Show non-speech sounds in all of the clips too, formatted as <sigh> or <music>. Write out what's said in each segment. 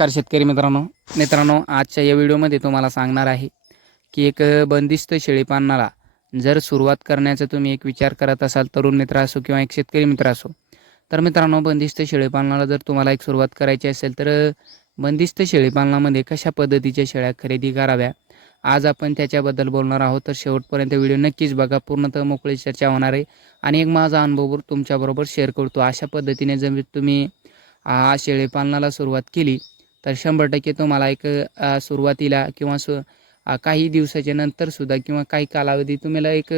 नमस्कार शेतकरी मित्रांनो. मित्रांनो आजच्या या व्हिडिओमध्ये तुम्हाला सांगणार आहे की एक बंदिस्त शेळीपालनाला जर सुरुवात करण्याचा तुम्ही एक विचार करत असाल तरुण मित्र असो किंवा एक शेतकरी मित्र असो तर मित्रांनो बंदिस्त शेळीपालनाला जर तुम्हाला एक सुरुवात करायची असेल तर बंदिस्त शेळीपालनामध्ये कशा पद्धतीच्या शेळ्या खरेदी कराव्या? आज आपण त्याच्याबद्दल बोलणार आहोत. तर शेवटपर्यंत व्हिडिओ नक्कीच बघा. पूर्णतः मोकळी चर्चा होणार आहे. आणि एक माझा अनुभव तुमच्याबरोबर शेअर करतो. अशा पद्धतीने जर तुम्ही आ, शेळीपालनाला सुरुवात केली तर शंभर टक्के तुम्हाला एक सुरुवातीला किंवा सु काही दिवसाच्या नंतरसुद्धा किंवा काही कालावधी तुम्हाला एक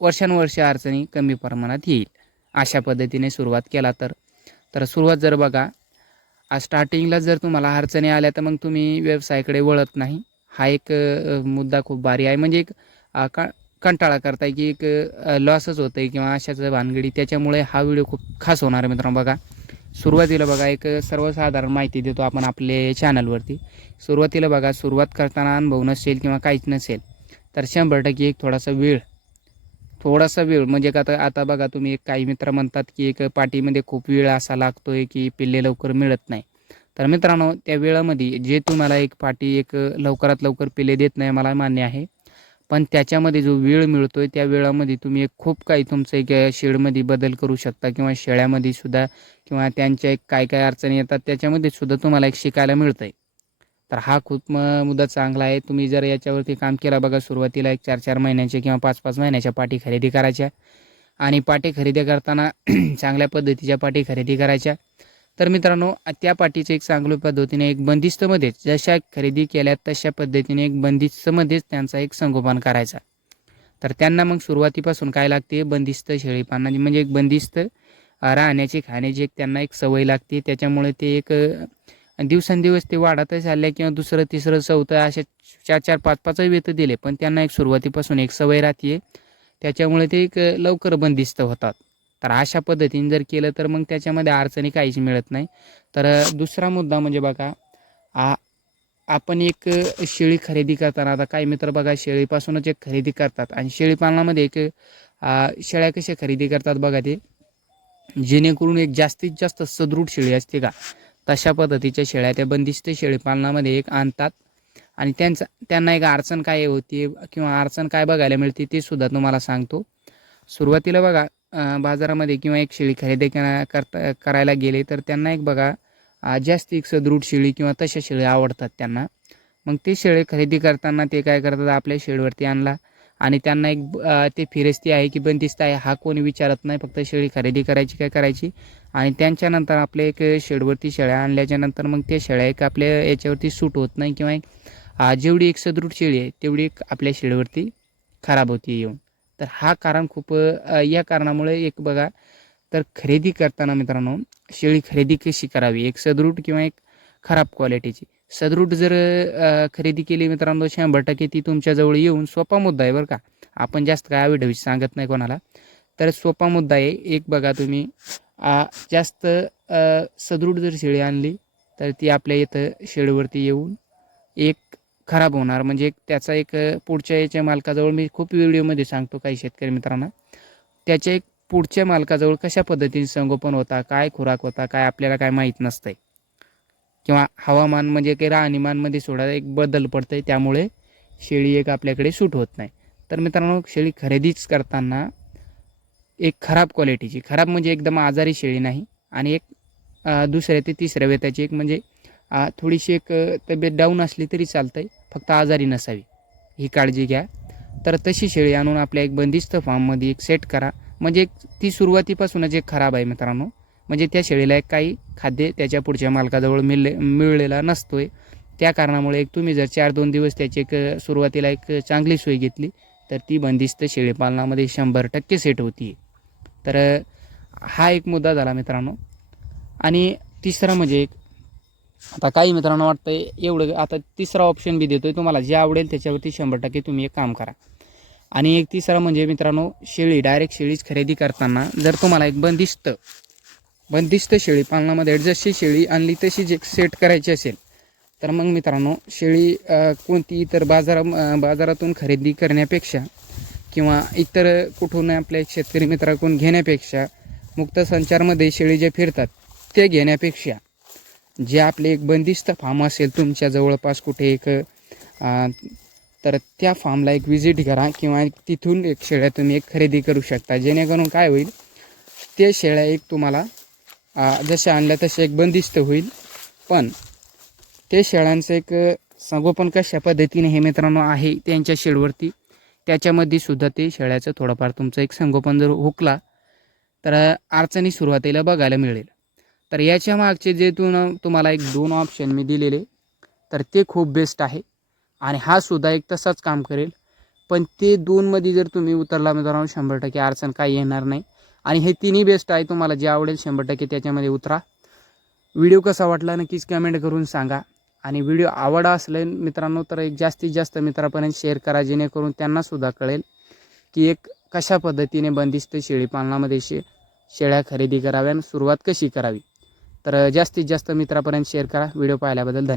वर्षानुवर्ष अडचणी कमी प्रमाणात येईल. अशा पद्धतीने सुरुवात केला तर. तर सुरुवात जर बघा स्टार्टिंगला जर तुम्हाला अडचणी आल्या तर मग तुम्ही व्यवसायाकडे वळत नाही. हा एक मुद्दा खूप भारी आहे. म्हणजे एक का कंटाळा करताय की एक लॉसच होतं आहे किंवा अशाच भानगडी त्याच्यामुळे हा व्हिडिओ खूप खास होणार आहे मित्रांनो बघा. सुरुवातीला बघा एक सर्वसाधारण माहिती देतो आपण आपले चॅनलवरती सुरुवातीला बघा सुरुवात करताना अनुभव नसेल किंवा काहीच नसेल तर शंभर टक्के एक थोडासा वेळ थोडासा वेळ. म्हणजे का आता आता बघा तुम्ही एक काही मित्र म्हणतात की एक पाठीमध्ये खूप वेळ असा लागतोय की पिल्ले लवकर मिळत नाही. तर मित्रांनो त्या वेळामध्ये जे तुम्हाला एक पाठी एक लवकरात लवकर पिल्ले देत नाही मला मान्य आहे. पण त्याच्यामध्ये जो वेळ मिळतो आहे त्या वेळामध्ये तुम्ही एक खूप काही तुमचं एक शेडमध्ये बदल करू शकता किंवा शेळ्यामध्ये सुद्धा किंवा त्यांच्या एक काय काय अडचणी येतात त्याच्यामध्ये सुद्धा तुम्हाला एक शिकायला मिळतं आहे तर हा खूप मुद्दा चांगला आहे. तुम्ही जर याच्यावरती काम केला बघा सुरुवातीला एक चार चार महिन्याच्या किंवा पाच पाच महिन्याच्या पाठी खरेदी करायच्या आणि पाटी खरेदी करताना <clears throat> चांगल्या पद्धतीच्या पाठी खरेदी करायच्या. तर मित्रांनो त्या पाटीचं एक चांगल्या पद्धतीने एक बंदिस्तमध्येच जशा खरेदी केल्या तशा पद्धतीने एक बंदिस्तमध्येच त्यांचा एक संगोपन करायचा. तर त्यांना मग सुरुवातीपासून काय लागते? बंदिस्त शेळीपानाची म्हणजे एक बंदिस्त राहण्याची खाण्याची एक त्यांना एक सवय लागते. त्याच्यामुळे ते एक दिवसेंदिवस ते वाढतच आले किंवा दुसरं तिसरं चौथं असे चार चार पाच पाचही वेत दिले पण त्यांना एक सुरुवातीपासून एक सवय राहते त्याच्यामुळे ते एक लवकर बंदिस्त होतात. तर अशा पद्धतीने जर केलं तर मग त्याच्यामध्ये अडचणी काहीच मिळत नाही. तर दुसरा मुद्दा म्हणजे बघा आ आपण एक शेळी खरेदी करताना आता काही मित्र बघा शेळीपासूनच एक खरेदी करतात आणि शेळीपालनामध्ये एक शेळ्या कशा खरेदी करतात बघा ते. जेणेकरून एक जास्तीत जास्त सदृढ शेळी असते का? तशा पद्धतीच्या शेळ्या त्या बंदिस्त शेळीपालनामध्ये एक आणतात. आणि त्यांचा त्यांना एक अडचण काय होती किंवा अडचण काय बघायला मिळते ते सुद्धा तुम्हाला सांगतो. सुरुवातीला बघा बाजारामध्ये किंवा एक शेळी खरेदी करा करता करायला गेले तर त्यांना एक बघा जास्त एक सदृढ शेळी किंवा तशा शेळी आवडतात त्यांना. मग ते शेळी खरेदी करताना ते काय करतात आपल्या शेळीवरती आणला आणि त्यांना एक ते फिरस्ती आहे की बंदिस्त आहे हा कोणी विचारत नाही फक्त शेळी खरेदी करायची काय करायची? आणि त्यांच्यानंतर आपल्या एक शेडवरती शेळ्या आणल्याच्या नंतर मग त्या शेळ्या एक आपल्या याच्यावरती सूट होत नाही किंवा एक जेवढी एक सदृढ शेळी आहे तेवढी एक आपल्या शेडवरती खराब होती येऊन. तर हा कारण खूप या कारणामुळे एक बघा तर खरेदी करताना मित्रांनो शेळी खरेदी कशी करावी? एक सदृढ किंवा एक खराब क्वालिटीची सदृढ जर खरेदी केली मित्रांनो शंभर टक्के ती तुमच्याजवळ येऊन सोपा मुद्दा आहे बरं का. आपण जास्त काय आविडवी सांगत नाही कोणाला. तर सोपा मुद्दा आहे एक बघा तुम्ही जास्त सदरूट सदृढ जर शेळी आणली तर ती आपल्या इथं शेळीवरती येऊन एक खराब होणार. म्हणजे एक त्याचा एक पुढच्या याच्या मालकाजवळ मी खूप व्हिडिओमध्ये सांगतो काही शेतकरी मित्रांना. त्याच्या एक पुढच्या मालकाजवळ कशा पद्धतीने संगोपन होता काय खुराक होता काय आपल्याला काय माहीत नसतंय. किंवा हवामान म्हणजे काही राहणीमानमध्ये सोडा एक बदल पडतंय त्यामुळे शेळी एक आपल्याकडे सूट होत नाही. तर मित्रांनो शेळी खरेदीच करताना एक खराब क्वालिटीची खराब म्हणजे एकदम आजारी शेळी नाही. आणि एक दुसऱ्या ते तिसऱ्या वेताची एक म्हणजे थोडीशी एक तब्येत डाऊन असली तरी चालतं आहे फक्त आजारी नसावी. ही काळजी घ्या. तर तशी शेळी आणून आपल्या एक बंदिस्त फार्ममध्ये एक सेट करा. म्हणजे एक ती सुरुवातीपासूनच एक खराब आहे मित्रांनो. म्हणजे त्या शेळीला एक काही खाद्य त्याच्या पुढच्या मालकाजवळ मिळले मिळलेला नसतो आहे त्या कारणामुळे एक तुम्ही जर चार दोन दिवस त्याची एक सुरुवातीला एक चांगली सोय घेतली तर ती बंदिस्त शेळीपालनामध्ये शंभर टक्के सेट होती तर हा एक मुद्दा झाला मित्रांनो. आणि तिसरा म्हणजे एक आता काही मित्रांनो वाटतं एवढं आता तिसरा ऑप्शन बी देतोय तुम्हाला. जे आवडेल त्याच्यावरती शंभर टक्के तुम्ही एक काम करा. आणि एक तिसरा म्हणजे मित्रांनो शेळी डायरेक्ट शेळीच खरेदी करताना जर तुम्हाला एक बंदिस्त बंदिस्त शेळी पालनामध्ये जशी शेळी आणली तशी जे सेट करायची असेल तर मग मित्रांनो शेळी कोणती इतर बाजारा बाजारातून खरेदी करण्यापेक्षा किंवा इतर कुठून आपल्या शेतकरी मित्राकडून घेण्यापेक्षा मुक्त संचारमध्ये शेळी जे फिरतात ते घेण्यापेक्षा जे आपले एक बंदिस्त फार्म असेल तुमच्या जवळपास कुठे एक तर त्या फार्मला एक विजिट करा किंवा तिथून एक शेळ्या तुम्ही एक खरेदी करू शकता. जेणेकरून काय होईल ते शेळ्या एक तुम्हाला जसे आणल्या तसे एक बंदिस्त होईल. पण ते शेळ्यांचं एक संगोपन कशा पद्धतीने हे मित्रांनो आहे त्यांच्या शेडवरती त्याच्यामध्ये सुद्धा ते शेळ्याचं थोडंफार तुमचं एक संगोपन जर हुकला तर अडचणी सुरुवातीला बघायला मिळेल. तर याच्या मागचे जे तुम तुम्हाला एक दोन ऑप्शन मी दिलेले तर ते खूप बेस्ट आहे. आणि हा सुद्धा एक तसाच काम करेल. पण ते दोनमध्ये जर तुम्ही उतरला मित्रांनो शंभर टक्के अडचण काही येणार नाही. आणि हे तिन्ही बेस्ट आहे तुम्हाला जे आवडेल शंभर टक्के त्याच्यामध्ये उतरा. व्हिडिओ कसा वाटला नक्कीच कमेंट करून सांगा. आणि व्हिडिओ आवड असले मित्रांनो तर एक जास्तीत जास्त मित्रापर्यंत शेअर करा जेणेकरून त्यांनासुद्धा कळेल की एक कशा पद्धतीने बंदिस्त शेळी पालनामध्ये शे शेळ्या खरेदी कराव्या आणि सुरुवात कशी करावी. तर जास्तीत जास्त मित्रापर्यंत शेअर करा. व्हिडिओ पाहिल्याबद्दल धन्यवाद.